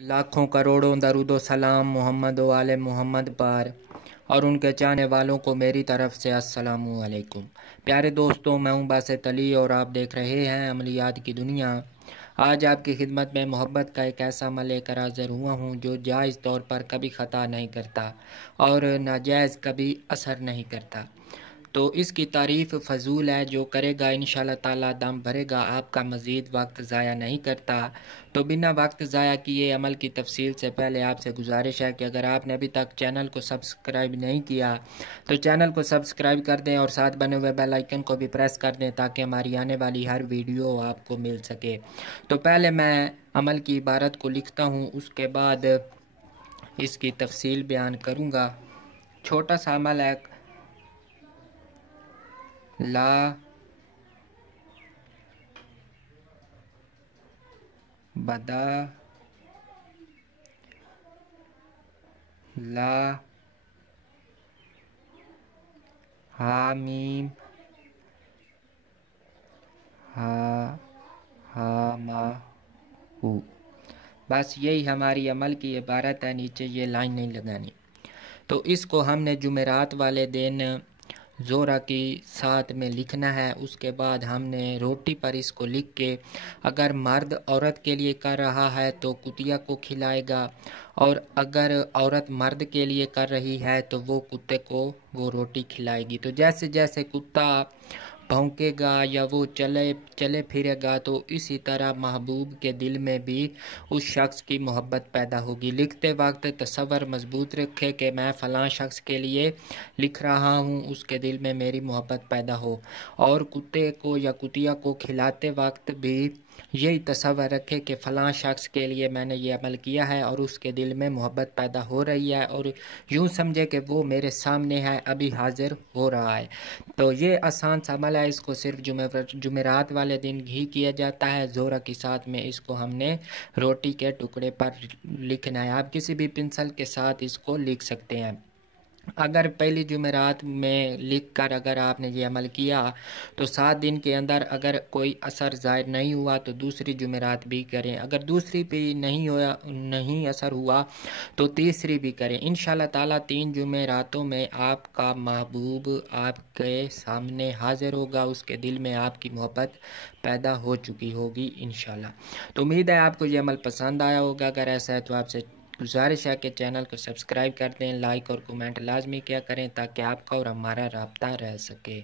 लाखों करोड़ों दरूद व सलाम मोहम्मद व आले मोहम्मद पर और उनके चाहने वालों को मेरी तरफ से अस्सलामु अलैकुम। प्यारे दोस्तों, मैं हूं बासित अली और आप देख रहे हैं अमलियात की दुनिया। आज आपकी खिदमत में मोहब्बत का एक ऐसा अमल लेकर हाजिर हुआ हूं जो जायज़ तौर पर कभी ख़ता नहीं करता और नाजायज़ कभी असर नहीं करता। तो इसकी तारीफ़ फ़जूल है, जो करेगा इंशाअल्लाह ताला दम भरेगा, आपका मज़ीद वक्त ज़ाया नहीं करता। तो बिना वक्त ज़ाया किए अमल की तफसील से पहले आपसे गुजारिश है कि अगर आपने अभी तक चैनल को सब्सक्राइब नहीं किया तो चैनल को सब्सक्राइब कर दें और साथ बने हुए बेल आइकन को भी प्रेस कर दें ताकि हमारी आने वाली हर वीडियो आपको मिल सके। तो पहले मैं अमल की इबारत को लिखता हूँ, उसके बाद इसकी तफसील बयान करूँगा। छोटा सा अमल है, ला बदा ला हामीम हा मा हु। बस यही हमारी अमल की इबारत है, नीचे ये लाइन नहीं लगानी। तो इसको हमने जुमेरात वाले दिन ज़ोरा की साथ में लिखना है। उसके बाद हमने रोटी पर इसको लिख के, अगर मर्द औरत के लिए कर रहा है तो कुतिया को खिलाएगा, और अगर औरत मर्द के लिए कर रही है तो वो कुत्ते को वो रोटी खिलाएगी। तो जैसे जैसे कुत्ता भौंकेगा या वो चले फिरेगा तो इसी तरह महबूब के दिल में भी उस शख्स की मोहब्बत पैदा होगी। लिखते वक्त तसव्वुर मजबूत रखे कि मैं फ़लाँ शख्स के लिए लिख रहा हूँ, उसके दिल में मेरी मोहब्बत पैदा हो। और कुत्ते को या कुतिया को खिलाते वक्त भी यही तसव्वुर रखे कि फ़लाँ शख्स के लिए मैंने ये अमल किया है और उसके दिल में मोहब्बत पैदा हो रही है, और यूँ समझे कि वो मेरे सामने है, अभी हाजिर हो रहा है। तो ये आसान सा अमल है, इसको सिर्फ जुमेरात वाले दिन ही किया जाता है। ज़ोरा के साथ में इसको हमने रोटी के टुकड़े पर लिखना है। आप किसी भी पेंसिल के साथ इसको लिख सकते हैं। अगर पहली जुमेरात में लिख कर अगर आपने ये अमल किया तो 7 दिन के अंदर अगर कोई असर ज़ाहिर नहीं हुआ तो दूसरी जुमेरात भी करें। अगर दूसरी भी नहीं असर हुआ तो तीसरी भी करें। इंशाअल्लाह ताला 3 जुमेरातों में आपका महबूब आपके सामने हाजिर होगा, उसके दिल में आपकी मोहब्बत पैदा हो चुकी होगी इंशाअल्लाह। तो उम्मीद है आपको ये अमल पसंद आया होगा। अगर ऐसा है तो आपसे गुजारिश है कि चैनल को सब्सक्राइब कर दें, लाइक और कमेंट लाजमी किया करें ताकि आपका और हमारा राब्ता रह सके।